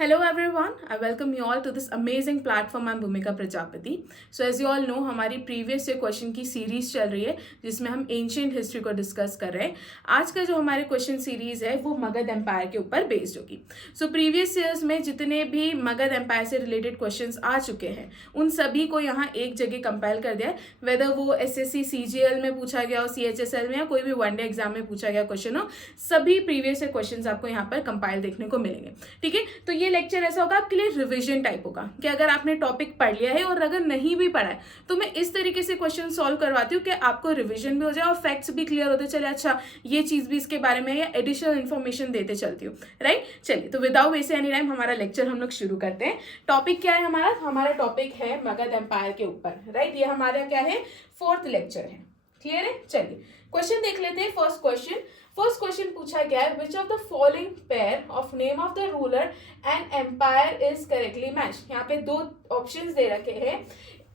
Hello everyone, I welcome you all to this amazing platform. I'm Bhumika Prajapati. So as you all know, हमारी previous year question की series चल रही है जिसमें हम ancient history को डिस्कस कर रहे हैं। आज का जो हमारे क्वेश्चन सीरीज है वो मगध एम्पायर के ऊपर बेस्ड होगी। सो प्रीवियस ईयर्स में जितने भी मगध एम्पायर से रिलेटेड क्वेश्चंस आ चुके हैं उन सभी को यहाँ एक जगह कंपाइल कर दिया है, वेदर वो एसएससी सीजीएल में पूछा गया हो, सीएचएसएल में या कोई भी वनडे एग्जाम में पूछा गया क्वेश्चन हो, सभी प्रीवियस ईयर क्वेश्चंस आपको यहाँ पर कंपाइल देखने को मिलेंगे। ठीक है, तो ये लेक्चर ऐसा होगा आपके लिए रिवीजन टाइप होगा कि अगर आपने टॉपिक पढ़ लिया है और अगर नहीं भी पढ़ा है तो मैं इस तरीके से क्वेश्चन सॉल्व करवाती हूँ कि आपको रिवीजन भी हो जाए और फैक्ट्स भी क्लियर होते चले, अच्छा ये चीज भी इसके बारे में या एडिशनल इन्फॉर्मेशन देते चलती हूँ। राइट, चलिए तो विदाउट वेस्ट एनी टाइम हमारा लेक्चर हम लोग शुरू करते हैं। टॉपिक क्या है हमारा टॉपिक है मगध एम्पायर के ऊपर। राइट, ये हमारा क्या है, 4th लेक्चर है। क्लियर है, चलिए क्वेश्चन देख लेते हैं। फर्स्ट क्वेश्चन पूछा गया है, which of the following pair of name of the ruler and empire is correctly match. यहाँ पे 2 ऑप्शंस दे रखे हैं।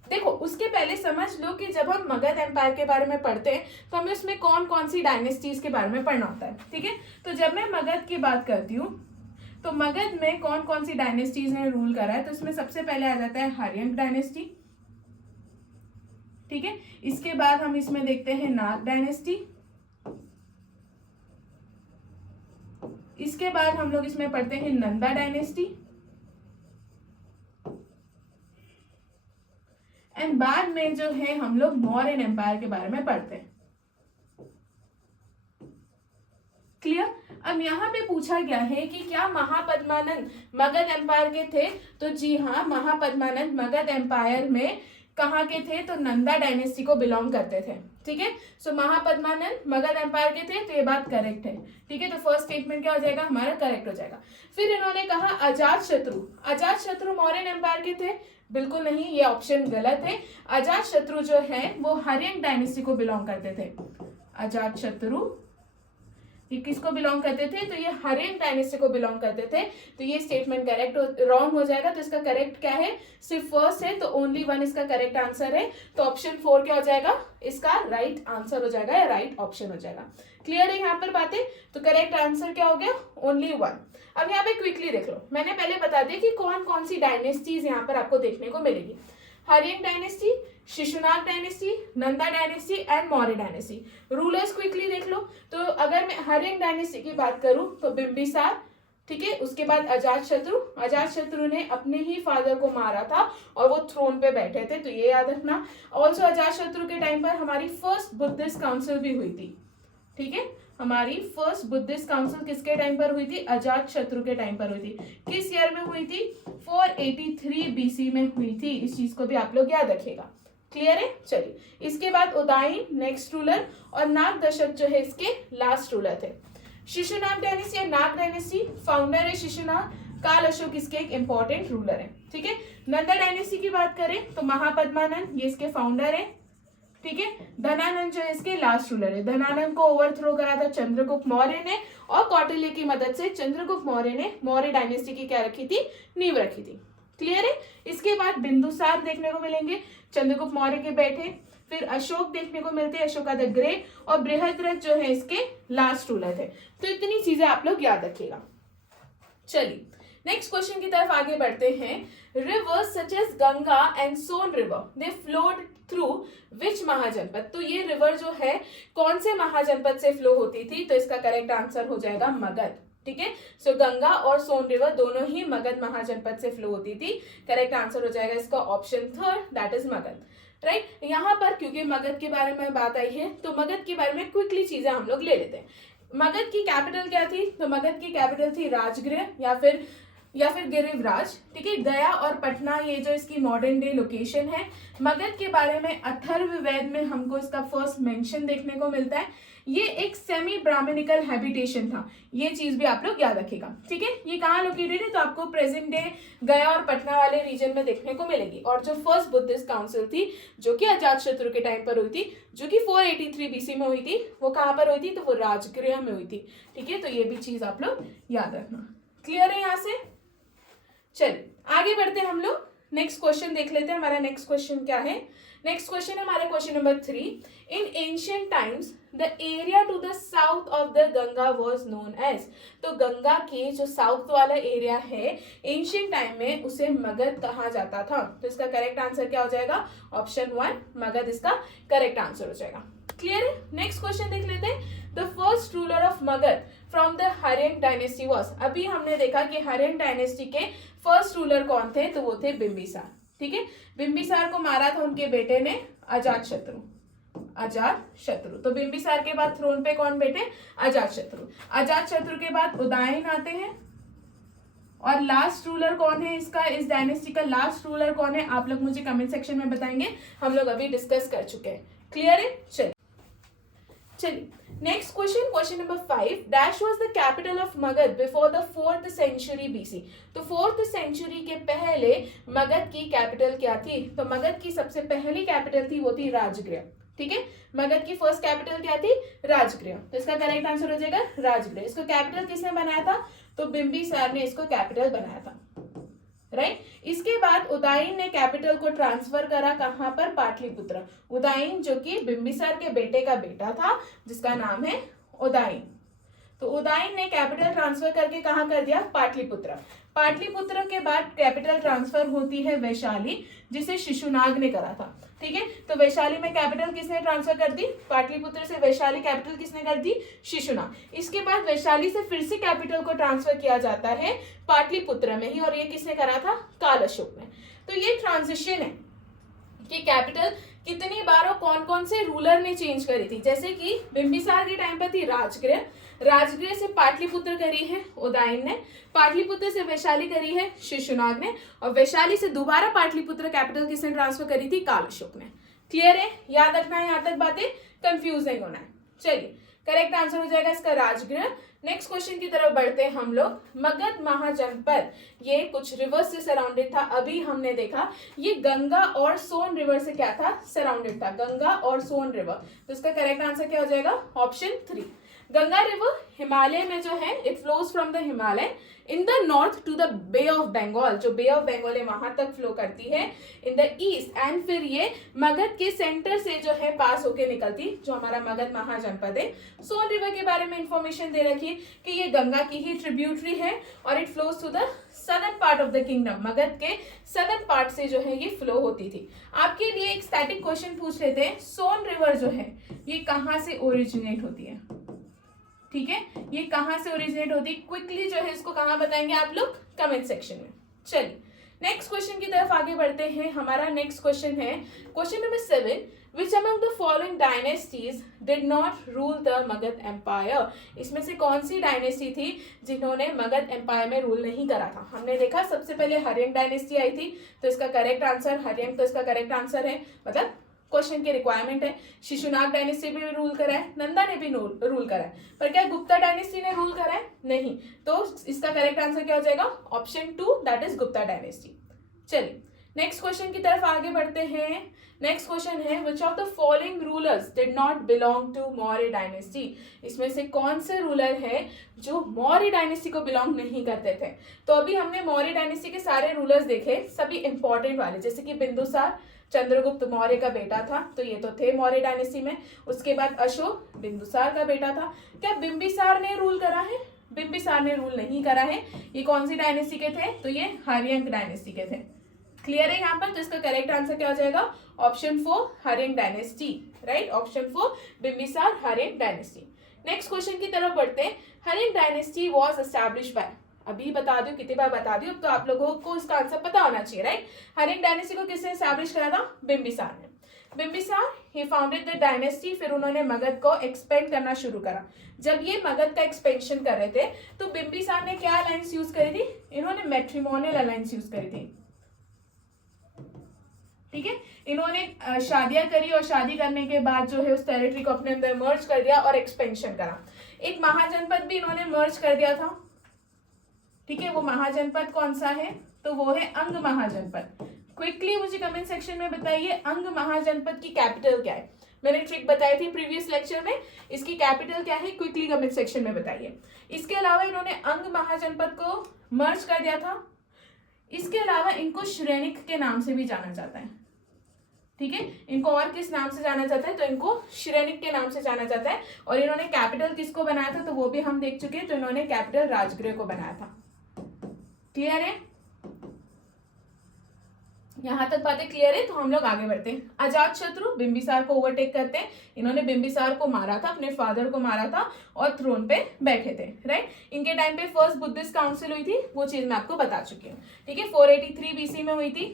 देखो, उसके पहले समझ लो कि जब हम मगध एम्पायर के बारे में पढ़ते हैं तो हमें उसमें कौन कौन सी डायनेस्टीज के बारे में पढ़ना होता है। ठीक है, तो जब मैं मगध की बात करती हूँ तो मगध में कौन कौन सी डायनेस्टीज ने रूल करा है, तो इसमें सबसे पहले आ जाता है हर्यंक डायनेस्टी। ठीक है, इसके बाद हम इसमें देखते हैं नाग डायनेस्टी। इसके बाद हम लोग इसमें पढ़ते हैं नंदा डायनेस्टी एंड बाद में जो है हम लोग मौर्यन एम्पायर के बारे में पढ़ते हैं। क्लियर। अब यहाँ पे पूछा गया है कि क्या महापद्मानंद मगध एम्पायर के थे, तो जी हाँ, महापद्मानंद मगध एम्पायर में कहाँ के थे, तो नंदा डायनेस्टी को बिलोंग करते थे। ठीक है, सो महापद्मानंद मगध एम्पायर के थे, तो ये बात करेक्ट है। ठीक है, तो फर्स्ट स्टेटमेंट क्या हो जाएगा, हमारा करेक्ट हो जाएगा। फिर इन्होंने कहा अजात शत्रु मौर्यन एम्पायर के थे, बिल्कुल नहीं, ये ऑप्शन गलत है। अजात शत्रु जो है वो हर्यंक डायनेस्टी को बिलोंग करते थे। अजात शत्रु ये किसको बिलोंग करते थे, तो ये हर्यंक डायनेस्टी को बिलोंग करते थे। तो ये स्टेटमेंट करेक्ट रॉन्ग हो जाएगा। तो इसका करेक्ट क्या है, सिर्फ फर्स्ट है, तो ओनली 1 इसका करेक्ट आंसर है। तो ऑप्शन 4 क्या हो जाएगा, इसका राइट आंसर हो जाएगा या राइट ऑप्शन हो जाएगा। क्लियर है यहाँ पर बातें। तो करेक्ट आंसर क्या हो गया, ओनली 1। अब यहाँ पे क्विकली देख लो, मैंने पहले बता दिया कि कौन कौन सी डायनेस्टीज यहाँ पर आपको देखने को मिलेगी। Haryanka dynasty, Shishunaga dynasty, Nanda dynasty and Maurya dynasty. Rulers quickly देख लो, तो अगर मैं हर्यंक डायनेस्टी की बात करूं तो बिंबिसार। ठीक है, उसके बाद अजात शत्रु ने अपने ही फादर को मारा था और वो थ्रोन पे बैठे थे, तो ये याद रखना। ऑल्सो अजात शत्रु के टाइम पर हमारी फर्स्ट बुद्धिस्ट काउंसिल भी हुई थी। ठीक है, हमारी फर्स्ट बुद्धिस्ट काउंसिल किसके टाइम पर हुई थी, अजात शत्रु के टाइम पर हुई थी। किस ईयर में हुई थी, 483 बीसी में हुई थी। इस चीज को भी आप लोग याद रखिएगा। क्लियर है, चलिए इसके बाद उदयन नेक्स्ट रूलर और नाग दशक जो है इसके लास्ट रूलर थे। शिशुनाग डायनेस्टी या नाग डायनेस्टी, फाउंडर है शिशुनाग, काल अशोक इसके एक इंपॉर्टेंट रूलर है। ठीक है, नंदा डायनेस्टी की बात करें तो महापद्मानंद ये इसके फाउंडर है। ठीक है, धनानंद जो है इसके लास्ट रूलर है। धनानंद को ओवरथ्रो करा था चंद्रगुप्त मौर्य ने और कौटिल्य की मदद से चंद्रगुप्त मौर्य ने मौर्य डायनेस्टी की क्या रखी थी, नींव रखी थी। क्लियर है, इसके बाद बिंदुसार देखने को मिलेंगे, चंद्रगुप्त मौर्य के बेटे। फिर अशोक देखने को मिलते हैं, अशोका द ग्रेट, और बृहद्रथ जो है इसके लास्ट रूलर थे। तो इतनी चीजें आप लोग याद रखिएगा। चलिए नेक्स्ट क्वेश्चन की तरफ आगे बढ़ते हैं। Rivers such as Ganga and Son river they flowed through which Mahajanapada. तो ये रिवर जो है कौन से महाजनपद से फ्लो होती थी, तो इसका करेक्ट आंसर हो जाएगा मगध। ठीक है, सो गंगा और सोन रिवर दोनों ही मगध महाजनपद से फ्लो होती थी। करेक्ट आंसर हो जाएगा इसका option 3, that is Magadh. Right, यहाँ पर क्योंकि मगध के बारे में बात आई है तो मगध के बारे में क्विकली चीजें हम लोग ले लेते हैं। मगध की कैपिटल क्या थी, तो मगध की कैपिटल थी राजगृह या फिर गिरिवराज। ठीक है, गया और पटना ये जो इसकी मॉडर्न डे लोकेशन है। मगध के बारे में अथर्ववेद में हमको इसका फर्स्ट मेंशन देखने को मिलता है। ये एक सेमी ब्राह्मणिकल हैबिटेशन था, ये चीज भी आप लोग याद रखिएगा। ठीक है, ये कहाँ लोकेटेड है, तो आपको प्रेजेंट डे गया और पटना वाले रीजन में देखने को मिलेगी। और जो फर्स्ट बुद्धिस्ट काउंसिल थी जो कि अजात शत्रु के टाइम पर हुई थी, जो कि 483 बीसी में हुई थी, वो कहाँ पर हुई थी, तो वो राजगृह में हुई थी। ठीक है, तो ये भी चीज आप लोग याद रखना। क्लियर है यहाँ से। चलिए आगे बढ़ते हैं हम लोग, नेक्स्ट क्वेश्चन देख लेते हैं। हमारा नेक्स्ट क्वेश्चन क्या है, नेक्स्ट क्वेश्चन है हमारा question number 3। In ancient times the area to the south of the Ganga was known as. तो गंगा के जो साउथ वाला एरिया है एंशियंट टाइम में उसे मगध कहा जाता था। तो इसका करेक्ट आंसर क्या हो जाएगा? ऑप्शन 1 मगध इसका करेक्ट आंसर हो जाएगा। क्लियर है? नेक्स्ट क्वेश्चन देख लेते हैं। The first ruler of Magadh from the Haryanka dynasty was. अभी हमने देखा कि हर्यन डायनेस्टी के फर्स्ट रूलर कौन थे, तो वो थे बिंबिसार। ठीक है, बिंबिसार को मारा था उनके बेटे ने अजातशत्रु। अजातशत्रु। तो बिंबिसार के बाद थ्रोन पे कौन बैठे? अजातशत्रु। अजातशत्रु के बाद उदयन आते हैं और लास्ट रूलर कौन है इसका, इस डायनेस्टी का लास्ट रूलर कौन है आप लोग मुझे कमेंट सेक्शन में बताएंगे, हम लोग अभी डिस्कस कर चुके हैं। क्लियर है? चलिए next question, question number 5। Dash was the capital of Magadha before the 4th century BC. तो 4th सेंचुरी के पहले मगध की कैपिटल क्या थी? तो मगध की सबसे पहली कैपिटल थी वो थी राजगृह। ठीक है, मगध की फर्स्ट कैपिटल क्या थी? राजगृह। तो इसका करेक्ट आंसर हो जाएगा राजगृह। इसको कैपिटल किसने बनाया था? तो बिंबिसार ने इसको कैपिटल बनाया था। राइट, इसके बाद उदयन ने कैपिटल को ट्रांसफर करा कहां पर? पाटलिपुत्र। उदयन जो कि बिंबिसार के बेटे का बेटा था जिसका नाम है उदयन। तो उदयन ने कैपिटल ट्रांसफर करके कहां कर दिया? पाटलिपुत्र। पाटलिपुत्र के बाद कैपिटल ट्रांसफर होती है वैशाली, जिसे शिशुनाग ने करा था। ठीक है, तो वैशाली में कैपिटल किसने ट्रांसफर कर दी? पाटलिपुत्र से वैशाली कैपिटल किसने कर दी? शिशुनाग। इसके बाद वैशाली से फिर से कैपिटल को ट्रांसफर किया जाता है पाटलिपुत्र में ही, और ये किसने करा था? काल अशोक ने। तो ये ट्रांजिशन है कि कैपिटल कितनी बार और कौन कौन से रूलर ने चेंज करी थी। जैसे कि बिंबिसार के टाइम पर थी राजगृह, राजगृह से पाटलिपुत्र करी है उदयन ने, पाटलिपुत्र से वैशाली करी है शिशुनाग ने, और वैशाली से दोबारा पाटलिपुत्र कैपिटल किसने ट्रांसफर करी थी? काल अशोक ने। क्लियर है? याद रखना है, यहाँ तक बातें कंफ्यूज नहीं होना है। चलिए करेक्ट आंसर हो जाएगा इसका राजगृह। नेक्स्ट क्वेश्चन की तरफ बढ़ते हैं हम लोग। मगध महाजनपद ये कुछ रिवर से सराउंडेड था। अभी हमने देखा ये गंगा और सोन रिवर से क्या था? सराउंडेड था, गंगा और सोन रिवर। तो इसका करेक्ट आंसर क्या हो जाएगा? ऑप्शन 3। गंगा रिवर हिमालय में जो है it flows from the Himalaya in the north to the bay of Bengal. जो बे ऑफ बंगाल है वहां तक फ्लो करती है इन द ईस्ट, एंड फिर ये मगध के सेंटर से जो है पास होके निकलती, जो हमारा मगध महाजनपद है। सोन रिवर के बारे में इंफॉर्मेशन दे रखी है कि ये गंगा की ही ट्रिब्यूटरी है और it flows to the southern part of the kingdom. Magadha के सदर्न पार्ट से जो है ये फ्लो होती थी। आपके लिए एक स्टैटिक क्वेश्चन पूछ लेते हैं, सोन रिवर जो है ये कहाँ से ओरिजिनेट होती है? ठीक है, ये कहां से ओरिजिनेट होती है? क्विकली जो है इसको कहां बताएंगे आप लोग? कमेंट सेक्शन में। चलिए नेक्स्ट क्वेश्चन की तरफ आगे बढ़ते हैं। हमारा नेक्स्ट क्वेश्चन है question number 7। Which among the following dynasties did not rule the Magadha empire. इसमें से कौन सी डायनेस्टी थी जिन्होंने मगध एम्पायर में रूल नहीं करा था? हमने देखा सबसे पहले हर्यन डायनेस्टी आई थी, तो इसका करेक्ट आंसर हर्यन, तो इसका करेक्ट आंसर है, मतलब क्वेश्चन की रिक्वायरमेंट है। शिशुनाग डायनेस्टी भी रूल करा है, नंदा ने भी रूल करा है, पर क्या गुप्ता डायनेस्टी ने रूल करा है? नहीं। तो इसका करेक्ट आंसर क्या हो जाएगा? Option 2 that is Gupta dynasty. चलिए नेक्स्ट क्वेश्चन की तरफ आगे बढ़ते हैं। नेक्स्ट क्वेश्चन है which of the following rulers did not belong to Maurya dynasty. इसमें से कौन से रूलर है जो मौर्य डायनेस्टी को बिलोंग नहीं करते थे? तो अभी हमने मौर्य डायनेस्टी के सारे रूलर्स देखे, सभी इंपॉर्टेंट वाले, जैसे कि बिंदुसार चंद्रगुप्त मौर्य का बेटा था, तो ये तो थे मौर्य डायनेस्टी में। उसके बाद अशोक बिंदुसार का बेटा था। क्या बिंबिसार ने रूल करा है? बिंबिसार ने रूल नहीं करा है। ये कौन सी डायनेस्टी के थे? तो ये हर्यंक डायनेस्टी के थे। क्लियर है यहाँ पर? तो इसका करेक्ट आंसर क्या हो जाएगा? Option 4 Haryanka dynasty. Right, option 4 Bimbisara Haryanka dynasty. Next question की तरफ बढ़ते हैं। Haryanka dynasty was established bye, अभी बता दो, कितनी बार बता दी, तो आप लोगों को इसका आंसर पता होना चाहिए। राइट, हर्यंक डायनेस्टी को किसने एस्टैब्लिश करा था? बिंबिसार ने। बिंबिसार ही फाउंडेड द डायनेस्टी। फिर उन्होंने मगध को एक्सपेंड करना शुरू करा। जब ये मगध का एक्सपेंशन कर रहे थे तो बिंबिसार ने क्या अलायंस यूज करी थी? इन्होंने मैट्रिमोनियल अलायंस यूज करी थी। ठीक है, इन्होंने शादियां करी और शादी करने के बाद जो है उस टेरिटरी को अपने अंदर मर्ज कर दिया और एक्सपेंशन करा। एक महाजनपद भी इन्होंने मर्ज कर दिया था। ठीक है, वो महाजनपद कौन सा है? तो वो है अंग महाजनपद। क्विकली मुझे कमेंट सेक्शन में बताइए अंग महाजनपद की कैपिटल क्या है? मैंने ट्रिक बताई थी प्रीवियस लेक्चर में, इसकी कैपिटल क्या है? क्विकली कमेंट सेक्शन में बताइए। इसके अलावा इन्होंने अंग महाजनपद को मर्ज कर दिया था। इसके अलावा इनको श्रेणिक के नाम से भी जाना जाता है। ठीक है, इनको और किस नाम से जाना जाता है, तो इनको श्रेनिक के नाम से जाना जाता है। और इन्होंने कैपिटल किसको बनाया था, तो वो भी हम देख चुके हैं, तो इन्होंने कैपिटल राजगृह को बनाया था। क्लियर है, यहां तक बातें क्लियर है। तो हम लोग आगे बढ़ते हैं। अजात शत्रु बिंबिसार को ओवरटेक करते हैं। इन्होंने बिंबिसार को मारा था, अपने फादर को मारा था और थ्रोन पे बैठे थे, राइट। इनके टाइम पे फर्स्ट बुद्धिस्ट काउंसिल हुई थी, वो चीज मैं आपको बता चुकी हूँ, ठीक है। 483 बीसी में हुई थी।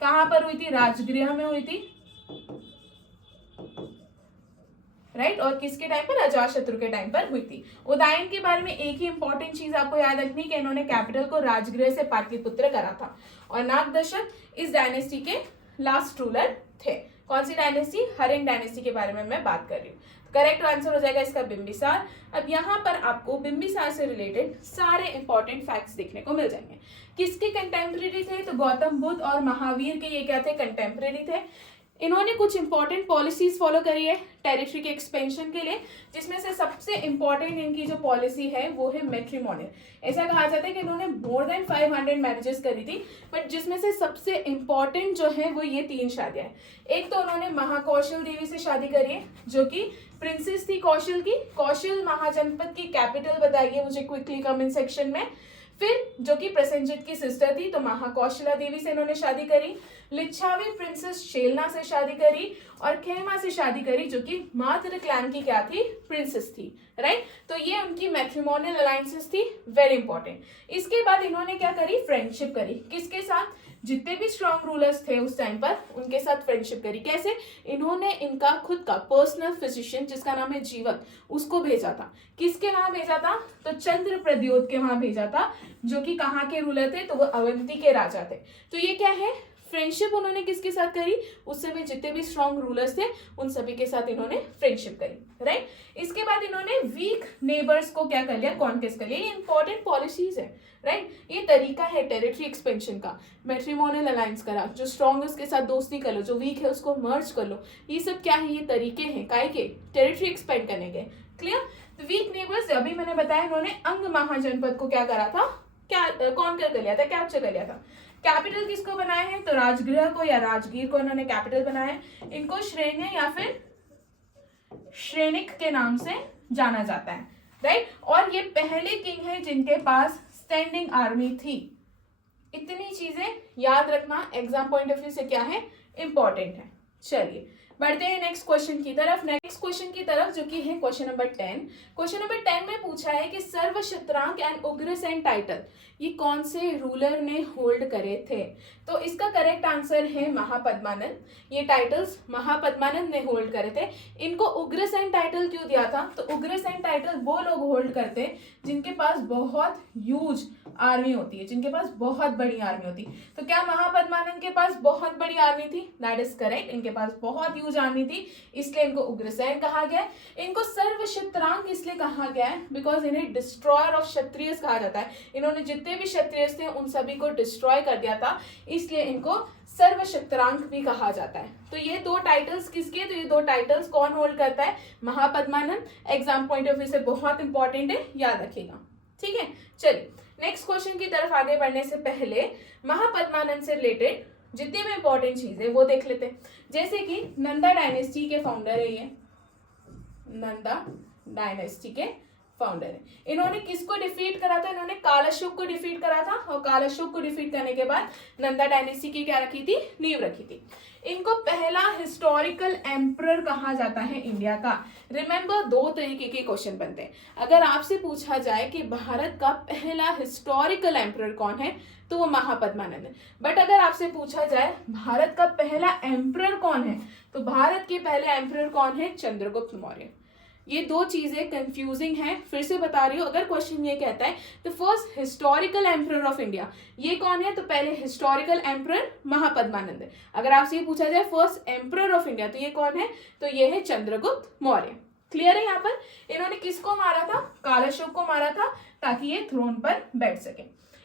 कहां पर हुई थी, राजगृह में हुई थी, राइट। और किसके टाइम पर, अजातशत्रु के टाइम पर हुई थी। उदयन के बारे में एक ही इंपॉर्टेंट चीज आपको याद रखनी कि इन्होंने कैपिटल को राजगृह से पाटलिपुत्र करा था। और नागदशक इस डायनेस्टी के लास्ट रूलर थे। कौन सी डायनेस्टी, हरिंग डायनेस्टी के बारे में मैं बात कर रही हूँ। करेक्ट आंसर हो जाएगा इसका बिंबिसार। अब यहाँ पर आपको बिंबिसार से रिलेटेड सारे इंपॉर्टेंट फैक्ट्स देखने को मिल जाएंगे। किसके कंटेम्परेरी थे, तो गौतम बुद्ध और महावीर के ये क्या थे, कंटेम्परेरी थे। इन्होंने कुछ इंपॉर्टेंट पॉलिसीज फॉलो करी है टेरिटरी के एक्सपेंशन के लिए, जिसमें से सबसे इंपॉर्टेंट इनकी जो पॉलिसी है वो है मैट्रिमोनियल। ऐसा कहा जाता है कि इन्होंने मोर देन 500 मैरिजेस करी थी, बट जिसमें से सबसे इंपॉर्टेंट जो है वो ये 3 शादियां हैं। एक तो उन्होंने महाकौशल देवी से शादी करी है, जो कि प्रिंसेस थी कौशल की। कौशल महाजनपद की कैपिटल बताइए मुझे क्विकली कमेंट सेक्शन में। फिर जो कि प्रसेनजित की सिस्टर थी, तो महाकौशला देवी से इन्होंने शादी करी। लिच्छावी प्रिंसेस शेलना से शादी करी और खेमा से शादी करी, जो कि मात्र क्लैन की क्या थी, प्रिंसेस थी, राइट। तो ये उनकी मैट्रिमोनियल अलायंसेस थी, वेरी इंपॉर्टेंट। इसके बाद इन्होंने क्या करी, फ्रेंडशिप करी। किसके साथ, जितने भी स्ट्रॉन्ग रूलर्स थे उस टाइम पर उनके साथ फ्रेंडशिप करी। कैसे, इन्होंने इनका खुद का पर्सनल फिजिशियन जिसका नाम है जीवक, उसको भेजा था। किसके वहां भेजा था, तो चंद्र प्रद्योत के वहां भेजा था, जो कि कहाँ के रूलर थे, तो वो अवंती के राजा थे। तो ये क्या है, फ्रेंडशिप उन्होंने किसके साथ करी, उस समय जितने भी स्ट्रॉन्ग रूलर्स थे उन सभी के साथ इन्होंने फ्रेंडशिप करी, राइट। इसके बाद इन्होंने वीक नेबर्स को क्या कर लिया, कॉन्क्वेस्ट कर लिया। ये इंपॉर्टेंट पॉलिसीज है, राइट। ये तरीका है टेरिटरी एक्सपेंशन का। मैट्रिमोनियल अलायंस करा, जो स्ट्रॉन्ग है उसके साथ दोस्ती कर लो, जो वीक है उसको मर्ज कर लो। ये सब क्या है, ये तरीके हैं काय के, टेरिटरी एक्सपेंड करने के। क्लियर। तो वीक नेबर्स अभी मैंने बताया, इन्होंने अंग महाजनपद को क्या करा था, क्या कॉन्कर कर लिया था, कैप्चर कर लिया था। कैपिटल किसको बनाए हैं, तो राजगृह को या राजगीर को इन्होंने कैपिटल बनाया है। इनको श्रेण्य या फिर श्रेणिक के नाम से जाना जाता है, राइट। और ये पहले किंग है जिनके पास स्टैंडिंग आर्मी थी। इतनी चीजें याद रखना एग्जाम पॉइंट ऑफ व्यू से क्या है, इंपॉर्टेंट है। चलिए बढ़ते हैं नेक्स्ट क्वेश्चन की तरफ। नेक्स्ट क्वेश्चन की तरफ जो कि है क्वेश्चन नंबर 10। क्वेश्चन नंबर 10 में पूछा है कि सर्वशत्रांक एंड उग्रसेन टाइटल ये कौन से रूलर ने होल्ड करे थे। तो इसका करेक्ट आंसर है महापद्मानंद। ये टाइटल्स महापद्मानंद ने होल्ड करे थे। इनको उग्रसेन टाइटल क्यों दिया था, तो उग्रसेन टाइटल वो लोग होल्ड करते हैं जिनके पास बहुत ह्यूज आर्मी होती है, जिनके पास बहुत बड़ी आर्मी होती है। तो क्या महापद्मानंद के पास बहुत बड़ी आर्मी थी, दैट इज करेक्ट। इनके पास बहुत ह्यूज आर्मी थी, इसलिए इनको उग्रसेन कहा गया है। इनको सर्वशत्रांक इसलिए कहा गया है बिकॉज इन्हें डिस्ट्रॉयर ऑफ क्षत्रिय कहा जाता है। इन्होंने जितने भी क्षत्रिय थे उन सभी को डिस्ट्रॉय कर दिया था, इसलिए इनको सर्वशत्रांक भी कहा जाता है। तो ये 2 टाइटल्स किसके, तो ये 2 टाइटल्स कौन होल्ड करता है, Mahapadmananda. Exam point of view से बहुत इंपॉर्टेंट है, याद रखिएगा, ठीक है। चलिए नेक्स्ट क्वेश्चन की तरफ आगे बढ़ने से पहले महापद्मानंद से रिलेटेड जितनी भी इंपॉर्टेंट चीज है वो देख लेते हैं। जैसे कि नंदा डायनेस्टी के फाउंडर है, ये नंदा डायनेस्टी के फाउंडर है। इन्होंने किसको डिफीट करा था, इन्होंने कालाशोक को डिफीट करा था। और कालाशोक को डिफीट करने के बाद नंदा डायनेस्टी की क्या रखी थी, नींव रखी थी। इनको पहला हिस्टोरिकल एम्परर कहा जाता है इंडिया का। रिमेंबर 2 तरीके के क्वेश्चन बनते हैं। अगर आपसे पूछा जाए कि भारत का पहला हिस्टोरिकल एम्परर कौन है, तो वो महापद्मानंद है। बट अगर आपसे पूछा जाए भारत का पहला एम्परर कौन है, तो भारत के पहले एम्परर कौन है, चंद्रगुप्त मौर्य। ये 2 चीजें कंफ्यूजिंग हैं, फिर से बता रही हूँ। अगर क्वेश्चन ये कहता है the first historical emperor of India, ये कौन है, तो पहले हिस्टोरिकल एम्परर महापद्मानंद है। अगर आपसे ये पूछा जाए फर्स्ट एम्परर ऑफ इंडिया, तो ये कौन है, तो ये है चंद्रगुप्त मौर्य। क्लियर है। यहाँ पर इन्होंने किसको मारा था, कालाशोक को मारा था, ताकि ये थ्रोन पर बैठ सके।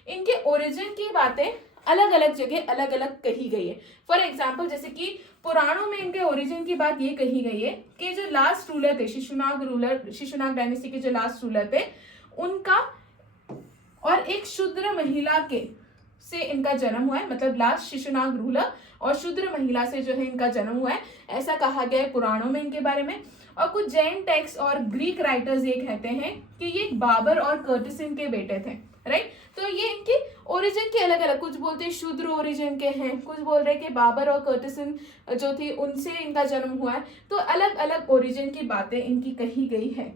इनके ओरिजिन की बातें अलग अलग जगह अलग अलग कही गई है। फॉर एग्जाम्पल जैसे कि पुराणों में इनके ओरिजिन की बात ये कही गई है कि जो लास्ट रूलर थे, शिशुनाग डायनेस्टी के जो लास्ट रूलर थे उनका और एक शूद्र महिला के से इनका जन्म हुआ है, मतलब लास्ट शिशुनाग रूलर और शूद्र महिला से जो है इनका जन्म हुआ है, ऐसा कहा गया है पुराणों में इनके बारे में। और कुछ जैन टेक्स्ट और ग्रीक राइटर्स ये कहते हैं कि ये बाबर और कर्टिसिन के बेटे थे, राइट। तो ये इनकी ओरिजिन के अलग अलग, कुछ बोलते हैं शूद्र ओरिजिन के हैं, कुछ बोल रहे हैं कि बाबर और कर्टिसिन जो थी उनसे इनका जन्म हुआ है। तो अलग अलग ओरिजिन की बातें इनकी कही गई है।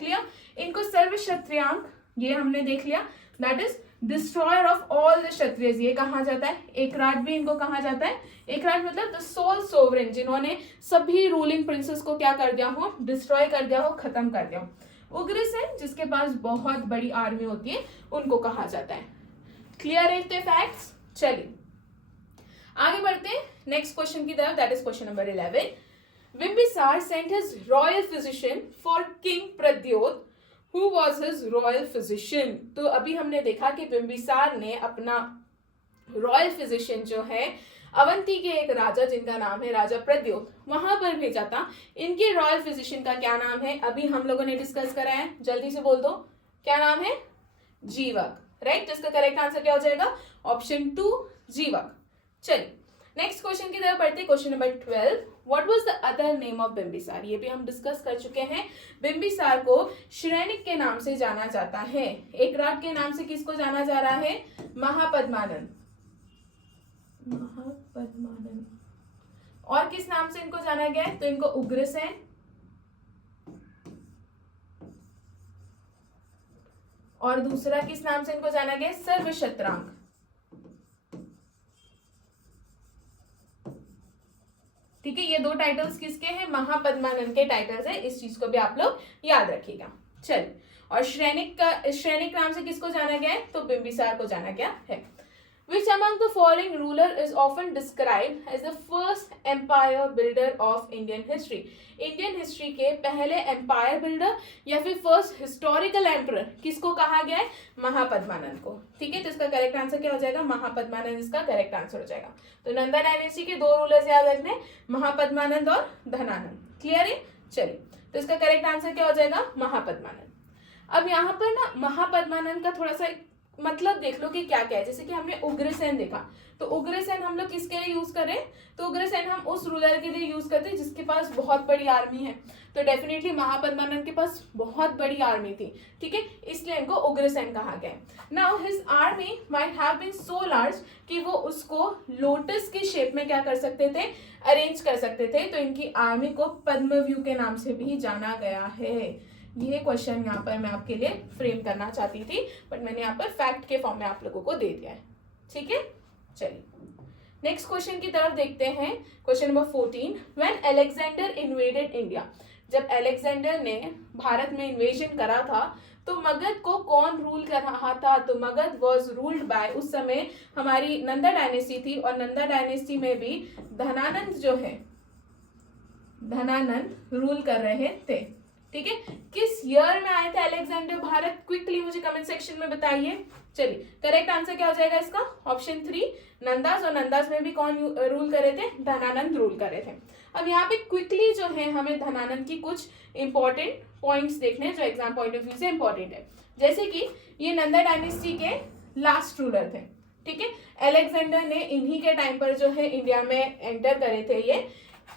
क्लियर। इनको सर्व क्षत्रियांग ये हमने देख लिया, that is destroyer of all the Kshatriyas ये कहा जाता है। एकराट भी इनको कहा जाता है। एकराट मतलब द सोल सोवरेन, जिन्होंने सभी रूलिंग प्रिंसेस को क्या कर दिया हो, डिस्ट्रॉय कर दिया हो, खत्म कर दिया हो। उग्रसेन जिसके पास बहुत बड़ी आर्मी होती है उनको कहा जाता है। क्लियर है इतने फैक्ट्स। चलिए आगे बढ़ते हैं नेक्स्ट क्वेश्चन की तरफ, that is question number 11। Bimbisara sent his royal physician for king Pradyot Who was his royal physician? तो अभी हमने देखा कि बिंबिसार ने अपना रॉयल फिजिशियन जो है अवंती के एक राजा जिनका नाम है राजा प्रद्योत, वहां पर भेजा था। इनके रॉयल फिजिशियन का क्या नाम है, अभी हम लोगों ने डिस्कस करा है, जल्दी से बोल दो क्या नाम है, जीवक, राइट। जिसका करेक्ट आंसर क्या हो जाएगा, ऑप्शन 2 जीवक। चलिए नेक्स्ट क्वेश्चन की तरफ बढ़ते, question number 12। What was the other name of Bimbisara? ये भी हम डिस्कस कर चुके हैं। बिंबिसार को श्रेणिक के नाम से जाना जाता है। एकराट के नाम से किसको जाना जा रहा है, महापद्मानंद, महापद्मानंद। और किस नाम से इनको जाना गया है, तो इनको उग्रसेन और दूसरा किस नाम से इनको जाना गया, सर्वक्षत्रांग। ठीक है, ये दो टाइटल्स किसके हैं, महापद्मानंद के टाइटल्स है, इस चीज को भी आप लोग याद रखिएगा। चलिए, और श्रेणिक नाम से किसको जाना गया है, तो बिंबिसार को जाना गया है। Which among the following ruler is often described as the first empire builder of Indian history? Indian history के पहले एम्पायर बिल्डर या फिर फर्स्ट हिस्टोरिकल एम्परर किसको कहा गया है, महापद्मानंद को। ठीक है, तो इसका करेक्ट आंसर क्या हो जाएगा, महापद्मानंद इसका करेक्ट आंसर हो जाएगा। तो नंदा डायनेस्टी के दो रूलर्स याद रखने, महापद्मानंद और धनानंद। क्लियर है। चलिए, तो इसका करेक्ट आंसर क्या हो जाएगा, महापद्मानंद। अब यहाँ पर ना महापद्मानंद का थोड़ा सा मतलब देख लो कि क्या क्या है। जैसे कि हमने उग्रसेन देखा, तो उग्रसेन हम लोग किसके लिए यूज करें, तो उग्रसेन हम उस रूलर के लिए यूज करते हैं जिसके पास बहुत बड़ी आर्मी है। तो डेफिनेटली महापद्मानंद के पास बहुत बड़ी आर्मी थी। ठीक है, इसलिए इनको उग्रसेन कहा गया। Now his army might have been so large कि वो उसको लोटस की शेप में क्या कर सकते थे, अरेंज कर सकते थे। तो इनकी आर्मी को पद्मव्यूह के नाम से भी जाना गया है। ये क्वेश्चन यहाँ पर मैं आपके लिए फ्रेम करना चाहती थी, बट मैंने यहाँ पर फैक्ट के फॉर्म में आप लोगों को दे दिया है। ठीक है, चलिए नेक्स्ट क्वेश्चन की तरफ देखते हैं। Question number 14। When Alexander invaded India, जब अलेक्जेंडर ने भारत में इन्वेजन करा था तो मगध को कौन रूल कर रहा था, तो मगध वॉज रूल्ड बाय, उस समय हमारी नंदा डायनेस्टी थी और नंदा डायनेस्टी में भी धनानंद जो है, धनानंद रूल कर रहे थे। ठीक है, किस ईयर में आए थे अलेक्जेंडर भारत, क्विकली मुझे कमेंट सेक्शन में बताइए। चलिए, करेक्ट आंसर क्या हो जाएगा इसका, ऑप्शन 3 नंदास। और नंदास में भी कौन रूल करे थे, धनानंद रूल करे थे। अब यहाँ पे क्विकली जो है हमें धनानंद की कुछ इंपॉर्टेंट पॉइंट्स देखने हैं जो एग्जाम पॉइंट ऑफ व्यू से इंपॉर्टेंट है। जैसे कि ये नंदा डायनेस्टी के लास्ट रूलर थे। ठीक है, अलेक्जेंडर ने इन्हीं के टाइम पर जो है इंडिया में एंटर करे थे। ये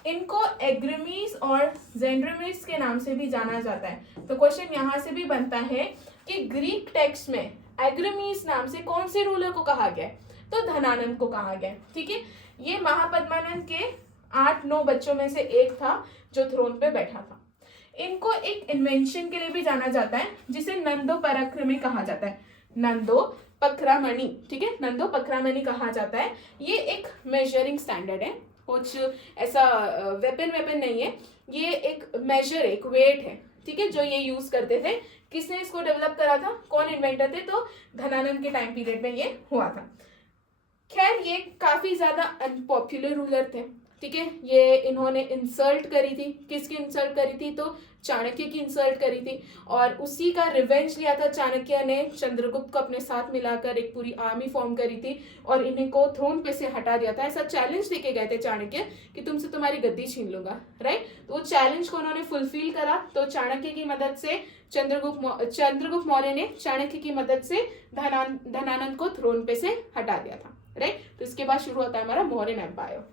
इनको एग्रमीस और जेंड्रमीस के नाम से भी जाना जाता है। तो क्वेश्चन यहाँ से भी बनता है कि ग्रीक टेक्स्ट में एग्रमीस नाम से कौन से रूलर को कहा गया है, तो धनानंद को कहा गया है। ठीक है, ये महापद्मानंद के 8-9 बच्चों में से एक था जो थ्रोन पे बैठा था। इनको एक इन्वेंशन के लिए भी जाना जाता है जिसे नंदो पराक्रमी कहा जाता है, नंदो पखरामणि। ठीक है, नंदो पखरामणि कहा जाता है। ये एक मेजरिंग स्टैंडर्ड है, कुछ ऐसा वेपन नहीं है, ये एक मेजर, एक वेट है। ठीक है, जो ये यूज करते थे। किसने इसको डेवलप करा था, कौन इन्वेंटर थे, तो धनानंद के टाइम पीरियड में ये हुआ था। खैर ये काफी ज्यादा अनपॉपुलर रूलर थे, ठीक है, ये इन्होंने इंसल्ट करी थी, किसकी इंसल्ट करी थी, तो चाणक्य की इंसल्ट करी थी, और उसी का रिवेंज लिया था चाणक्य ने। चंद्रगुप्त को अपने साथ मिलाकर एक पूरी आर्मी फॉर्म करी थी और इन्हें को थ्रोन पे से हटा दिया था। ऐसा चैलेंज देके गए थे चाणक्य कि तुमसे तुम्हारी गद्दी छीन लूंगा, राइट। तो वो चैलेंज को उन्होंने फुलफिल करा। तो चाणक्य की मदद से चंद्रगुप्त मौर्य ने चाणक्य की मदद से धनानंद को थ्रोन पे से हटा दिया था, राइट। तो इसके बाद शुरू होता है हमारा मौर्यन एम्पायर।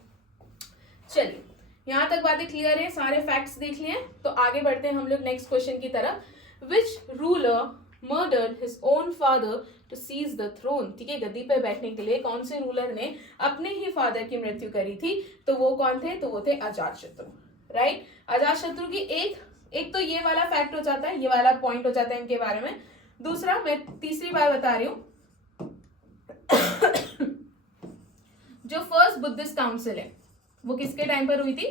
चलिए, यहां तक बातें क्लियर है, सारे फैक्ट्स देख लिए। तो आगे बढ़ते हैं हम लोग नेक्स्ट क्वेश्चन की तरफ। Which ruler murdered his own father to seize the throne, ठीक है, गद्दी पे बैठने के लिए कौन से रूलर ने अपने ही फादर की मृत्यु करी थी, तो वो कौन थे, तो वो थे अजातशत्रु, राइट। अजातशत्रु की एक तो ये वाला फैक्ट हो जाता है, ये वाला पॉइंट हो जाता है इनके बारे में। दूसरा, मैं तीसरी बार बता रही हूं, जो फर्स्ट बुद्धिस्ट काउंसिल है वो किसके टाइम पर हुई थी,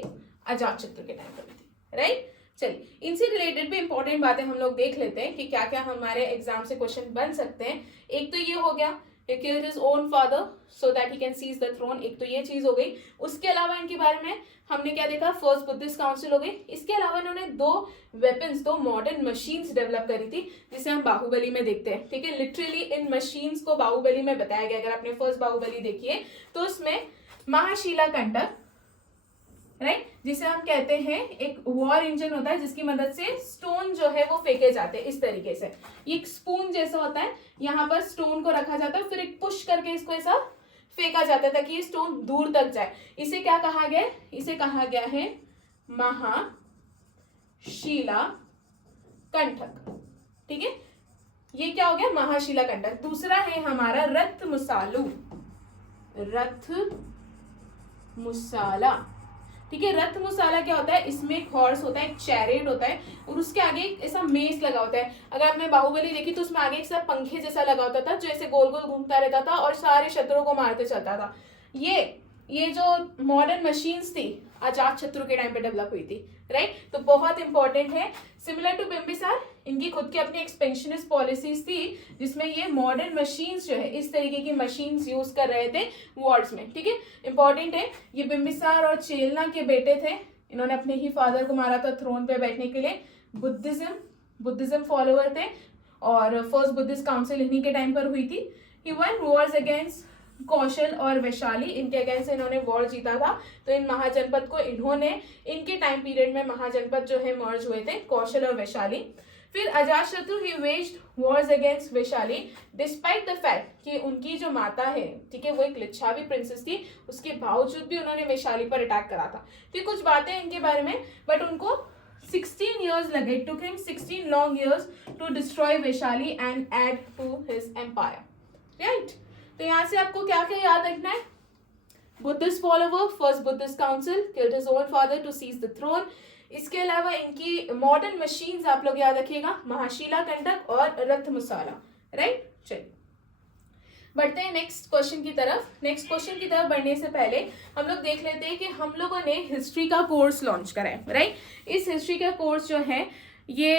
अजातशत्रु के टाइम पर हुई थी, राइट। चलिए, इनसे रिलेटेड भी इंपॉर्टेंट बातें हम लोग देख लेते हैं कि क्या क्या हमारे एग्जाम से क्वेश्चन बन सकते हैं। एक तो ये हो गया, he killed his own father so that he can seize the throne, एक तो ये चीज हो गई। उसके अलावा इनके बारे में हमने क्या देखा, फर्स्ट बुद्धिस्ट काउंसिल हो गई। इसके अलावा इन्होंने दो वेपन्स, दो मॉडर्न मशीन्स डेवलप करी थी, जिसे हम बाहुबली में देखते हैं, ठीक है। लिटरली इन मशीन्स को बाहुबली में बताया गया। अगर आपने फर्स्ट बाहुबली देखी है तो उसमें महाशिला कंटक, राइट, जिसे हम कहते हैं एक वॉर इंजन होता है जिसकी मदद से स्टोन जो है वो फेंके जाते हैं इस तरीके से। ये एक स्पून जैसा होता है, यहाँ पर स्टोन को रखा जाता है, फिर एक पुश करके इसको ऐसा फेंका जाता है ताकि ये स्टोन दूर तक जाए। इसे क्या कहा गया है, इसे कहा गया है महाशिला कंटक, ठीक है। ये क्या हो गया, महाशिला कंटक। दूसरा है हमारा रथ मुसालू, रथ मुसाला, ठीक है। रथ मुसाला क्या होता है, इसमें एक हॉर्स होता है, एक चैरियट होता है, और उसके आगे एक ऐसा मेस लगा होता है। अगर आपने बाहुबली देखी तो उसमें आगे एक सा पंखे जैसा लगा होता था जो ऐसे गोल गोल घूमता रहता था और सारे शत्रुओं को मारते चलता था। ये जो मॉडर्न मशीन्स थी अजातशत्रु के टाइम पे डेवलप हुई थी, राइट। तो बहुत इंपॉर्टेंट है। सिमिलर टू बिंबिसार, इनकी खुद की अपनी एक्सपेंशनिस्ट पॉलिसीज थी जिसमें ये मॉडर्न मशीन्स जो है इस तरीके की मशीन्स यूज कर रहे थे वॉर्स में, ठीक है। इंपॉर्टेंट है, ये बिंबिसार और चेलना के बेटे थे। इन्होंने अपने ही फादर को मारा था थ्रोन पे बैठने के लिए। बुद्धिज्म फॉलोअर थे और फर्स्ट बुद्धिस्ट काउंसिल इन्हीं के टाइम पर हुई थी। ही वन वॉर्स अगेंस्ट कौशल और वैशाली, इनके अगेंस्ट इन्होंने वॉर जीता था। तो इन महाजनपद को इन्होंने, इनके टाइम पीरियड में महाजनपद जो है मर्ज हुए थे, कौशल और वैशाली। फिर Ajatashatru he waged wars against Vaishali despite the fact कि उनकी जो माता है, ठीक है, वो एक लिच्छावी प्रिंसेस थी, उसके बावजूद भी उन्होंने वैशाली पर अटैक करा था। फिर कुछ बातें इनके बारे में, बट उनको 16 years लगे, to him 16 long years to destroy Vaishali and add to his empire, right. तो यहां से आपको क्या क्या याद रखना है, Buddhist follower, first Buddhist council, killed his own father to seize the throne. इसके अलावा इनकी मॉडर्न मशीन्स आप लोग याद रखिएगा, महाशिला कंटक और रथ मुसाला, राइट। चलिए बढ़ते हैं नेक्स्ट क्वेश्चन की तरफ। नेक्स्ट क्वेश्चन की तरफ बढ़ने से पहले हम लोग देख लेते हैं कि हम लोगों ने हिस्ट्री का कोर्स लॉन्च करा है, राइट। इस हिस्ट्री का कोर्स जो है ये